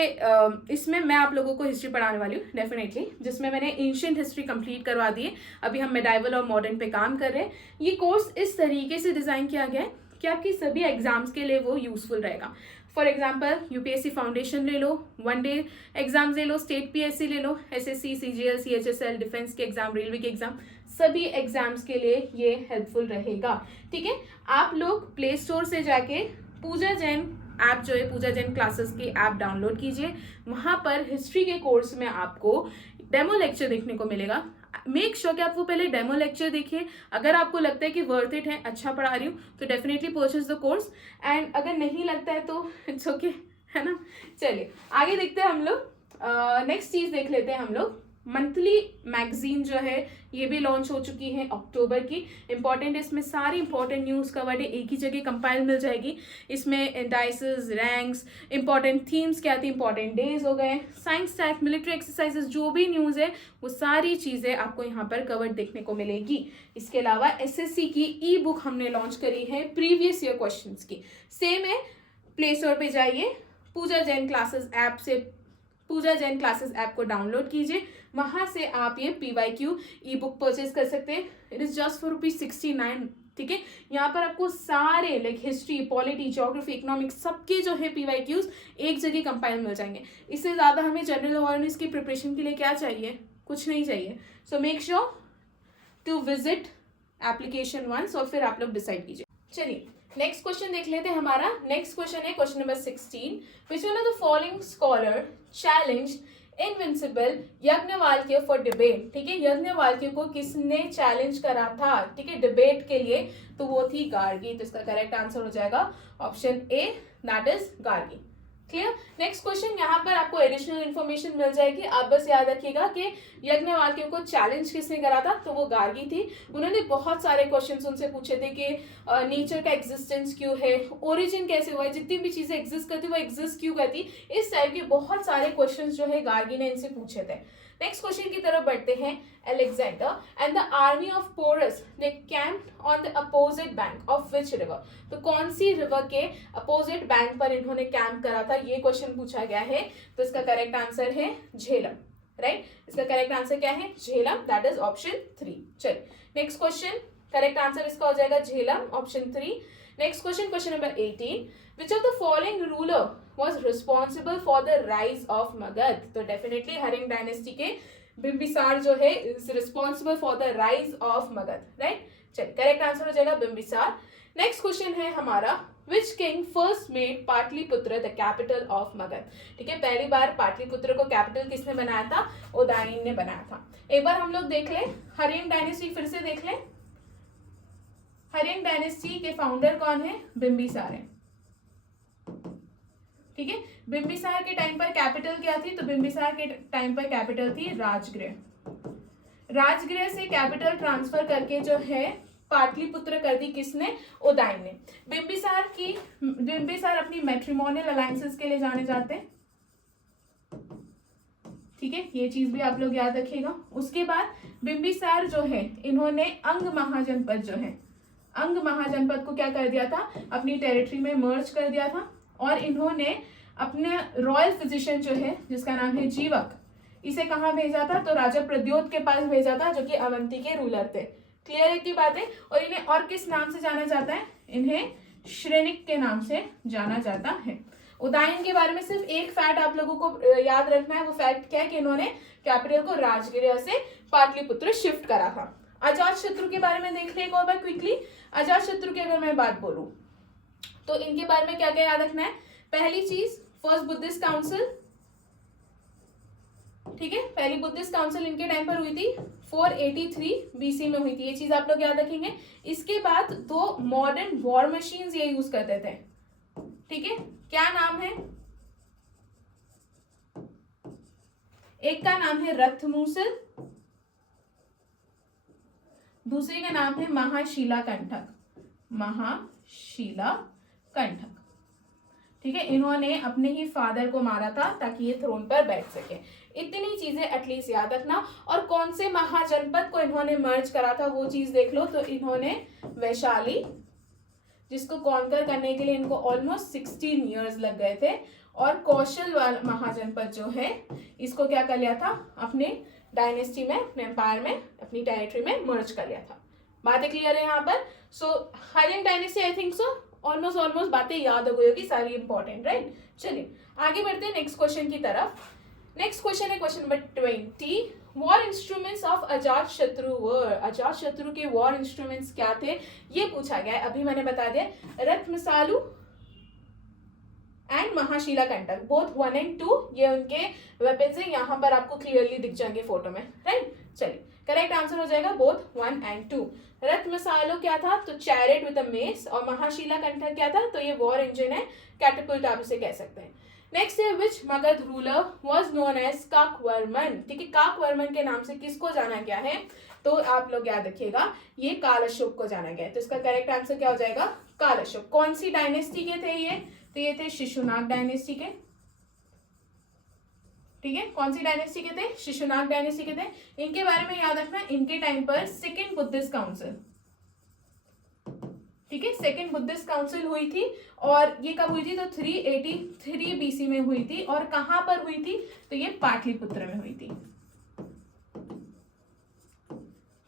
इसमें मैं आप लोगों को हिस्ट्री पढ़ाने वाली हूँ डेफिनेटली, जिसमें मैंने एंशिएंट हिस्ट्री कंप्लीट करवा दी है। अभी हम मेडाइवल और मॉडर्न पे काम कर रहे हैं। ये कोर्स इस तरीके से डिज़ाइन किया गया है कि आपकी सभी एग्जाम्स के लिए वो यूजफुल रहेगा। फॉर एग्जाम्पल यूपीएससी फाउंडेशन ले लो, वन डे एग्जाम्स ले लो, स्टेट पीएससी ले लो, एसएससी, सीजीएल, सीएचएसएल, डिफेंस के एग्जाम, रेलवे के एग्जाम, सभी एग्जाम्स के लिए ये हेल्पफुल रहेगा, ठीक है। आप लोग प्ले स्टोर से जाके पूजा जैन ऐप जो है, पूजा जैन क्लासेस की ऐप डाउनलोड कीजिए। वहाँ पर हिस्ट्री के कोर्स में आपको डेमो लेक्चर देखने को मिलेगा। मेक श्योर कि आप वो पहले डेमो लेक्चर देखिए। अगर आपको लगता है कि वर्थ इट है, अच्छा पढ़ा रही हूँ, तो definitely purchase the course, and अगर नहीं लगता है तो इट्स ओके, है ना। चलिए आगे देखते हैं हम लोग। नेक्स्ट चीज देख लेते हैं हम लोग। मंथली मैगजीन जो है ये भी लॉन्च हो चुकी है अक्टूबर की। इंपॉर्टेंट, इसमें सारी इंपॉर्टेंट न्यूज़ कवर्ड है, एक ही जगह कंपाइल मिल जाएगी। इसमें इंडाइसेस, रैंक्स, इंपॉर्टेंट थीम्स क्या थी, इंपॉर्टेंट डेज हो गए, साइंस स्टैट, मिलिट्री एक्सरसाइजेस, जो भी न्यूज़ है वो सारी चीज़ें आपको यहाँ पर कवर्ड देखने को मिलेगी। इसके अलावा एसएससी की ई बुक हमने लॉन्च करी है प्रीवियस ईयर क्वेश्चन की, सेम है। प्ले स्टोर पर जाइए, पूजा जैन क्लासेस ऐप से पूजा जैन क्लासेस ऐप को डाउनलोड कीजिए, वहां से आप ये PYQ ई बुक परचेज कर सकते हैं। इट इज जस्ट फॉर ₹69, ठीक है, यहाँ पर आपको सारे like history, polity, geography, economics सबके जो है PYQs एक जगह कंपाइल मिल जाएंगे। इससे ज़्यादा हमें जनरल अवेयरनेस की प्रिपरेशन के लिए क्या चाहिए, कुछ नहीं चाहिए। So make sure to visit application once और फिर आप लोग डिसाइड कीजिए। चलिए नेक्स्ट क्वेश्चन देख लेते हैं। हमारा नेक्स्ट क्वेश्चन है question number 16, which one of the following scholar challenge invincible Yajnavalkya for debate. ठीक है, याज्ञवल्क्य को किसने चैलेंज करा था, ठीक है, डिबेट के लिए, तो वो थी गार्गी। तो इसका करेक्ट आंसर हो जाएगा option A, that is Gargi. Clear. Next question, यहाँ पर आपको एडिशनल इन्फॉर्मेशन मिल जाएगी। आप बस याद रखिएगा कि याज्ञवल्क्य को चैलेंज किसने करा था, तो वो गार्गी थी। उन्होंने बहुत सारे क्वेश्चंस उनसे पूछे थे कि नेचर का एग्जिस्टेंस क्यों है, ओरिजिन कैसे हुआ है, जितनी भी चीजें एग्जिस्ट करती वो एग्जिस्ट क्यों करती, इस टाइप के बहुत सारे क्वेश्चंस जो है गार्गी ने इनसे पूछे थे। नेक्स्ट क्वेश्चन की तरफ बढ़ते हैं। Alexander and the army of Porus they camped on the opposite bank of which river. तो कौन सी रिवर के अपोजिट बैंक पर इन्होंने कैंप करा था, ये क्वेश्चन पूछा गया है। तो इसका करेक्ट आंसर है झेलम। राइट, इसका करेक्ट आंसर क्या है, झेलम, दैट इज ऑप्शन 3। चलिए नेक्स्ट क्वेश्चन, करेक्ट आंसर इसका हो जाएगा Jhelum, option 3। Next question, question number 18, which of the following ruler was responsible for the rise of Magध। तो डेफिनेटली हरिंग डायनेस्टी के बिंबिसार जो है is responsible for the rise of Magध। Right, चलिए करेक्ट आंसर हो जाएगा बिंबिसार। नेक्स्ट क्वेश्चन है हमारा, which king first made Pataliputra the capital of Magadh. ठीक है, पहली बार पाटलिपुत्र को कैपिटल किसने बनाया था, उदयन ने बनाया था। एक बार हम लोग देख लें हरिंग डायनेस्टी, फिर से देख लें। हरिंग डायनेस्टी के फाउंडर कौन है, बिंबिसार है। ठीक है, बिंबिसार के टाइम पर कैपिटल क्या थी, तो बिंबिसार के टाइम पर कैपिटल थी राजगृह। राजगृह से कैपिटल ट्रांसफर करके जो है पाटलिपुत्र कर दी किसने, उदयन ने। बिंबिसार अपनी मैट्रिमोनियल अलायंसेस के लिए जाने जाते हैं। ठीक है, ये चीज भी आप लोग याद रखिएगा। उसके बाद बिंबिसार जो है इन्होंने अंग महाजनपद जो है, अंग महाजनपद को क्या कर दिया था, अपनी टेरिटरी में मर्ज कर दिया था। और इन्होंने अपने रॉयल फिजिशियन जो है जिसका नाम है जीवक, इसे कहाँ भेजा था, तो राजा प्रद्योत के पास भेजा था, जो कि अवंती के रूलर थे। क्लियर है की बात है। और इन्हें और किस नाम से जाना जाता है, इन्हें श्रेणिक के नाम से जाना जाता है। उदयन के बारे में सिर्फ एक फैक्ट आप लोगों को याद रखना है, वो फैक्ट क्या है कि इन्होंने कैपिटल को राजगृह से पाटलिपुत्र शिफ्ट करा था। अजात शत्रु के बारे में देख ले एक और बार क्विकली। अजात शत्रु की अगर मैं बात बोलूं तो इनके बारे में क्या क्या याद रखना है। पहली चीज, फर्स्ट बुद्धिस्ट काउंसिल। ठीक है, पहली बुद्धिस्ट काउंसिल इनके टाइम पर हुई थी, 483 BC में हुई थी, ये चीज आप लोग याद रखेंगे। इसके बाद 2 मॉडर्न वॉर मशीन्स ये यूज करते थे। ठीक है, क्या नाम है, एक का नाम है रथमूसल, दूसरी का नाम है महाशिला कंठक। महाशिला कंठक। ठीक है, इन्होंने अपने ही फादर को मारा था ताकि ये थ्रोन पर बैठ सके। इतनी चीजें एटलीस्ट याद रखना। और कौन से महाजनपद को इन्होंने मर्ज करा था वो चीज देख लो। तो इन्होंने वैशाली, जिसको कॉन्कर करने के लिए इनको ऑलमोस्ट 16 ईयर्स लग गए थे, और कौशल महाजनपद जो है इसको क्या कर लिया था, अपने डायनेस्टी में, अपने एम्पायर में, अपनी टेरिटरी में मर्ज कर लिया था। बातें क्लियर है यहाँ पर। So Haryanka dynasty I think so almost बातें याद हो गई होगी सारी इंपॉर्टेंट, राइट। चलिए आगे बढ़ते हैं नेक्स्ट क्वेश्चन की तरफ। नेक्स्ट क्वेश्चन है question number 20, war instruments of Ajatashatru वर। अजात शत्रु के वॉर इंस्ट्रूमेंट्स क्या थे ये पूछा गया है। अभी मैंने बता दिया, रत्मसालु एंड महाशिला कंटक, बोथ 1 and 2 ये उनके वेपन्स हैं, यहाँ पर आपको क्लियरली दिख जाएंगे फोटो में, राइट। चलिए करेक्ट आंसर हो जाएगा बोथ 1 and 2। रत्मसालो क्या था, तो चैरिट विद अ मेस, और महाशिला कंठक क्या था, तो ये वॉर इंजन है, कैटapult आप इसे कह सकते हैं। नेक्स्ट है which Magadh ruler was known as Kakavarman. ठीक है, काकवर्मन के नाम से किसको जाना गया है, तो आप लोग याद रखिएगा ये काल अशोक को जाना गया है। तो इसका करेक्ट आंसर क्या हो जाएगा, काल अशोक। कौन सी डायनेस्टी के थे ये, तो ये थे शिशुनाग डायनेस्टी के। ठीक है, कौन सी डायनेस्टी के थे, शिशुनाग डायनेस्टी के थे। इनके बारे में याद रखना, इनके टाइम पर सेकेंड बुद्धिस्ट काउंसिल, ठीक है, सेकेंड बुद्धिस्ट काउंसिल हुई थी, और ये कब हुई थी, तो 383 BC में हुई थी। और कहां पर हुई थी, तो ये पाटलिपुत्र में हुई थी।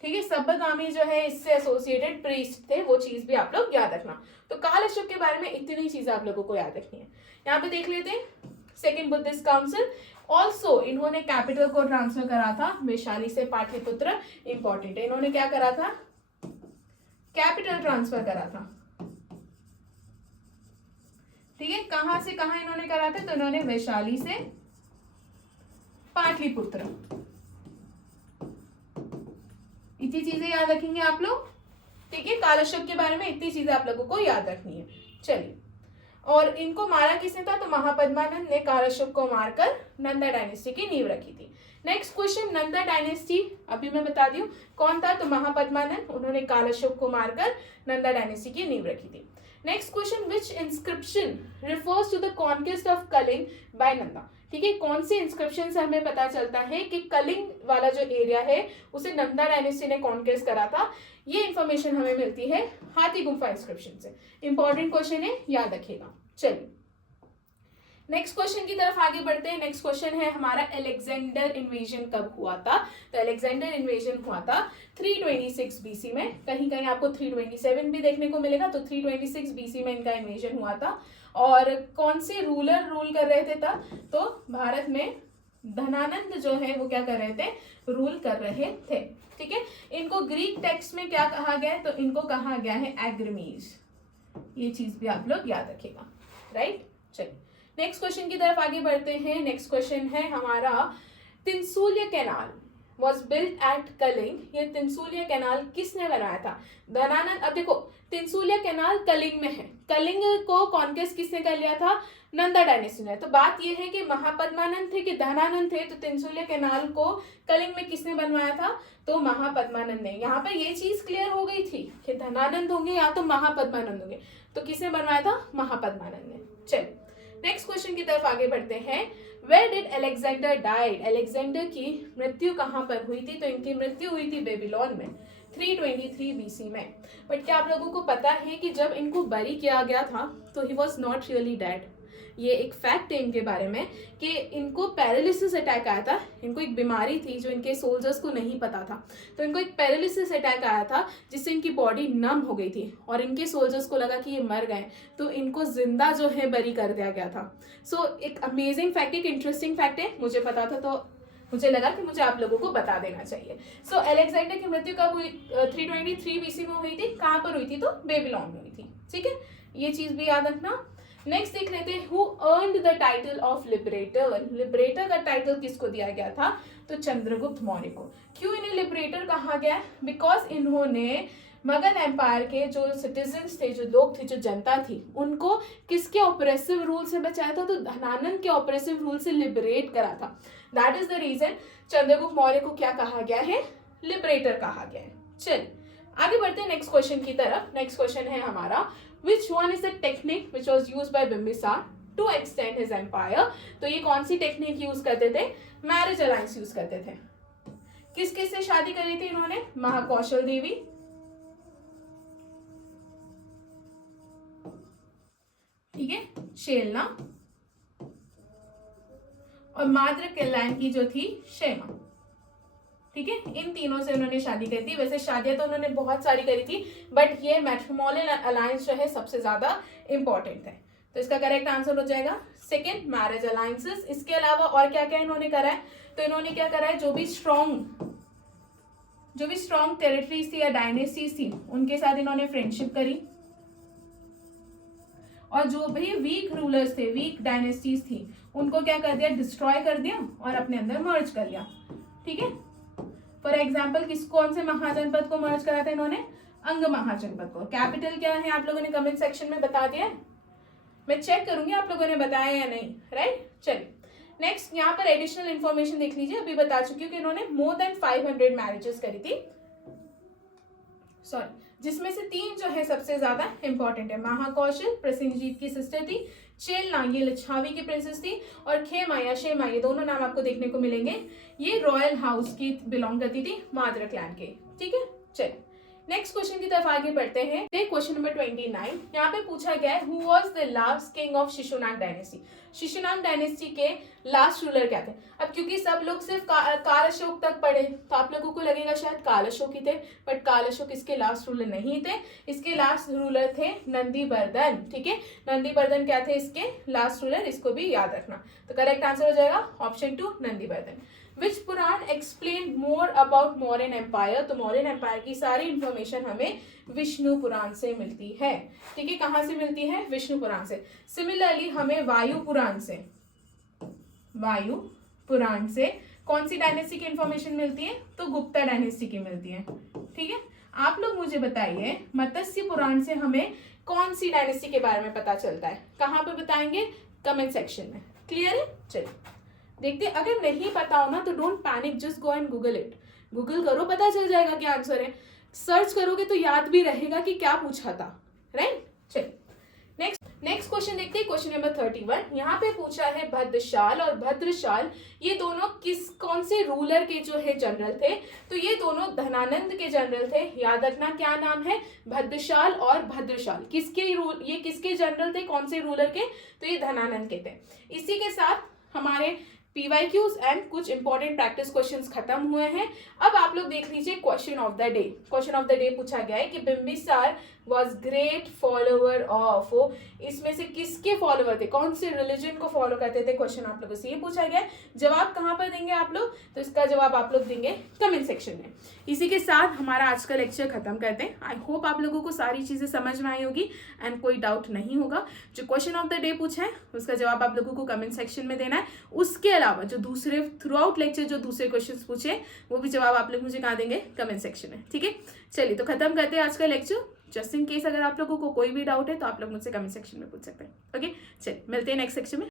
ठीक है, सब्बगामी जो है इससे एसोसिएटेड प्रीस्ट थे, वो चीज भी आप लोग याद रखना। तो काल अशोक के बारे में इतनी चीजें आप लोगों को याद रखनी है। यहाँ पे देख लेते हैं सेकेंड बुद्धिस्ट काउंसिल। ऑल्सो इन्होंने कैपिटल को ट्रांसफर करा था वैशाली से पाटलिपुत्र। इंपॉर्टेंट है, इन्होंने क्या करा था, कैपिटल ट्रांसफर करा था। ठीक है, कहां से कहां इन्होंने करा था, तो इन्होंने वैशाली से पाटलिपुत्र। इतनी चीजें याद रखेंगे आप लोग। ठीक है, काल अशोक के बारे में इतनी चीजें आप लोगों को याद रखनी है। चलिए, और इनको मारा किसने था, तो महापद्मानंद ने काल अशोक को मारकर नंदा डायनेस्टी की नींव रखी थी। नेक्स्ट क्वेश्चन, नंदा डायनेस्टी अभी मैं बता दी हूँ कौन था, तो महापद्मानंद, उन्होंने काल अशोक को मारकर नंदा डायनेस्टी की नींव रखी थी। Next question, which inscription refers to the conquest of Kalinga by Nanda. ठीक है, कौन से इंस्क्रिप्शन से हमें पता चलता है कि कलिंग वाला जो एरिया है उसे नंदा डायनेस्टी ने कॉन्क्वेस्ट करा था। ये इंफॉर्मेशन हमें मिलती है हाथी गुम्फा इंस्क्रिप्शन से। इंपॉर्टेंट क्वेश्चन है, याद रखिएगा। चलिए नेक्स्ट क्वेश्चन की तरफ आगे बढ़ते हैं। नेक्स्ट क्वेश्चन है हमारा, अलेक्जेंडर इन्वेजन कब हुआ था, तो अलेक्जेंडर इन्वेजन हुआ था 326 बीसी में। कहीं कहीं आपको 327 भी देखने को मिलेगा, तो 326 बीसी में इनका इन्वेजन हुआ था। और कौन से रूलर रूल कर रहे थे तब, तो भारत में धनानंद जो है वो क्या कर रहे थे, रूल कर रहे थे। ठीक है, इनको ग्रीक टेक्स्ट में क्या कहा गया है, तो इनको कहा गया है एग्रमीज। ये चीज भी आप लोग याद रखेगा, राइट। चलिए नेक्स्ट क्वेश्चन की तरफ आगे बढ़ते हैं। नेक्स्ट क्वेश्चन है हमारा, Tinsulia canal was built at Kalinga. ये तिनसुलिया कैनाल किसने बनाया था, धनानंद। अब देखो, तिनसुलिया कैनाल कलिंग में है, कलिंग को कॉन्क्वेस्ट किसने कर लिया था, नंदा डायनेस्टी ने। तो बात यह है कि महापद्मानंद थे कि धनानंद थे, तो तिनसुलिया कैनाल को कलिंग में किसने बनवाया था, तो महापद्मानंद ने। यहाँ पर ये चीज क्लियर हो गई थी कि धनानंद होंगे या तो महापद्मानंद होंगे, तो किसने बनवाया था, महापद्मानंद ने। चलिए नेक्स्ट क्वेश्चन की तरफ आगे बढ़ते हैं। Where did Alexander died? Alexander की मृत्यु कहाँ पर हुई थी, तो इनकी मृत्यु हुई थी बेबीलोन में 323 बीसी में। बट क्या आप लोगों को पता है कि जब इनको बरी किया गया था तो he was not really dead. ये एक फैक्ट है इनके बारे में कि इनको पैरालिसिस अटैक आया था। इनको एक बीमारी थी जो इनके सोल्जर्स को नहीं पता था, तो इनको एक पैरालिसिस अटैक आया था जिससे इनकी बॉडी नम हो गई थी और इनके सोल्जर्स को लगा कि ये मर गए, तो इनको जिंदा जो है बरी कर दिया गया था। सो एक अमेजिंग फैक्ट, एक इंटरेस्टिंग फैक्ट है, मुझे पता था तो मुझे लगा कि मुझे आप लोगों को बता देना चाहिए। सो अलेक्जेंडर की मृत्यु कब हुई, 323 बीसी में हुई थी। कहाँ पर हुई थी, तो बेबीलोन में हुई थी। ठीक है, ये चीज भी याद रखना। नेक्स्ट देख लेते हैं, who earned the title of liberator. Liberator का टाइटल किसको दिया गया था, तो चंद्रगुप्त मौर्य को। क्यों इन्हें लिबरेटर कहा गया, बिकॉज इन्होंने मगध एम्पायर के जो सिटीजन्स थे, जो लोग थे, जो जनता थी, उनको किसके ऑपरेसिव रूल से बचाया था, तो धनानंद के ऑपरेसिव रूल से लिबरेट करा था। That is the reason Chandragupta Maurya को क्या कहा गया है, लिबरेटर कहा गया है। चलिए आगे बढ़ते हैं नेक्स्ट क्वेश्चन की तरफ। नेक्स्ट क्वेश्चन है हमारा, which one is the technique which was used by Bimbisara to extend his empire। तो ये कौन सी टेक्निक यूज करते थे, मैरिज अलायंस यूज करते थे। किस किस से शादी करी थी इन्होंने, महाकौशल देवी, ठीक है, शेलना, और माद्र कल्याण की जो थी शेमा। ठीक है, इन तीनों से उन्होंने शादी करी थी। वैसे शादियां तो उन्होंने बहुत सारी करी थी, बट ये मैट्रिमोनियल अलायंस जो है सबसे ज्यादा इंपॉर्टेंट है। तो इसका करेक्ट आंसर हो जाएगा सेकंड, मैरिज अलायंसेस। इसके अलावा और क्या क्या इन्होंने करा है, तो इन्होंने क्या करा है, जो भी स्ट्रॉन्ग टेरिटरीज थी या डायनेस्टीज थी उनके साथ इन्होंने फ्रेंडशिप करी, और जो भी वीक रूलर्स थे, वीक डायनेस्टीज थी, उनको क्या कर दिया, डिस्ट्रॉय कर दिया और अपने अंदर मर्ज कर लिया। ठीक है, फॉर एग्जाम्पल कौन से महाजनपद को मर्ज करा था इन्होंने, अंग महाजनपद को। कैपिटल क्या है आप लोगों ने कमेंट सेक्शन में बता दिया है, मैं चेक करूंगी आप लोगों ने बताया या नहीं, राइट। चलिए नेक्स्ट यहाँ पर एडिशनल इंफॉर्मेशन देख लीजिए। अभी बता चुकी हूँ कि इन्होंने मोर देन 500 मैरिजेस करी थी, सॉरी, जिसमें से 3 जो है सबसे ज्यादा इंपॉर्टेंट है। महाकौशल प्रसेनजीत की सिस्टर थी, चेलना ये लिच्छावी की प्रिंसेस थी, और खेमा या शेमा ये दोनों नाम आपको देखने को मिलेंगे, ये रॉयल हाउस की बिलोंग करती थी, माद्र क्लैन के। ठीक है, चलिए नेक्स्ट क्वेश्चन की तरफ आगे बढ़ते हैं। क्वेश्चन नंबर 29 यहाँ पे पूछा गया है who was the last king of Shishunaga dynasty. Shishunaga dynasty के लास्ट रूलर क्या थे। अब क्योंकि सब लोग सिर्फ काल अशोक तक पढ़े तो आप लोगों को लगेगा शायद काल अशोक ही थे, बट काल अशोक इसके लास्ट रूलर नहीं थे। इसके लास्ट रूलर थे नंदीवर्धन। ठीक है, नंदीवर्धन क्या थे इसके लास्ट रूलर, इसको भी याद रखना। तो करेक्ट आंसर हो जाएगा option 2 Nandivardhana. Which Purana explain more about Mauryan empire. तो मौर्यन एम्पायर की सारी इंफॉर्मेशन हमें विष्णु पुराण से मिलती है। ठीक है, कहाँ से मिलती है, विष्णु पुराण से। सिमिलरली हमें वायु पुराण से, वायु पुराण से कौन सी डायनेस्टी की इंफॉर्मेशन मिलती है, तो गुप्ता डायनेस्टी की मिलती है। ठीक है, आप लोग मुझे बताइए मत्स्य पुराण से हमें कौन सी डायनेस्टी के बारे में पता चलता है, कहाँ पे बताएंगे, कमेंट सेक्शन में। क्लियर है, चलिए देखते। अगर नहीं पता हो ना तो don't panic, just go and Google it. Google करो, पता चल जाएगा क्या आंसर है। सर्च करोगे तो याद भी रहेगा कि क्या पूछा था, राइट। चलिए नेक्स्ट क्वेश्चन देखते हैं। क्वेश्चन नंबर 31 यहाँ पे पूछा है भद्रशाल और भद्रशाल ये दोनों कौन से रूलर के जो है जनरल थे। तो ये दोनों धनानंद के जनरल थे। याद रखना क्या नाम है, भद्रशाल और भद्रशाल। ये किसके जनरल थे, कौन से रूलर के, तो ये धनानंद के थे। इसी के साथ हमारे PYQs एंड कुछ इंपॉर्टेंट प्रैक्टिस क्वेश्चंस खत्म हुए हैं। अब आप लोग देख लीजिए question of the day. Question of the day पूछा गया है कि Bimbisara was great follower of. इसमें से किसके फॉलोअर थे, कौन से रिलीजन को फॉलो करते थे, क्वेश्चन आप लोगों से ये पूछा गया है। जवाब कहाँ पर देंगे आप लोग, तो इसका जवाब आप लोग देंगे कमेंट सेक्शन में। इसी के साथ हमारा आज का लेक्चर खत्म करते हैं। आई होप आप लोगों को सारी चीजें समझ में आई होगी एंड कोई डाउट नहीं होगा। जो क्वेश्चन ऑफ द डे पूछा है उसका जवाब आप लोगों को कमेंट सेक्शन में देना है। उसके अलावा जो दूसरे थ्रू आउट लेक्चर जो दूसरे क्वेश्चन पूछे वो भी जवाब आप लोग मुझे कहाँ देंगे, कमेंट सेक्शन में। ठीक है, चलिए तो खत्म करते हैं आज का लेक्चर। जस्ट इन केस अगर आप लोगों को कोई भी डाउट है तो आप लोग मुझसे कमेंट सेक्शन में पूछ सकते हैं। ओके, चलिए मिलते हैं नेक्स्ट सेक्शन में।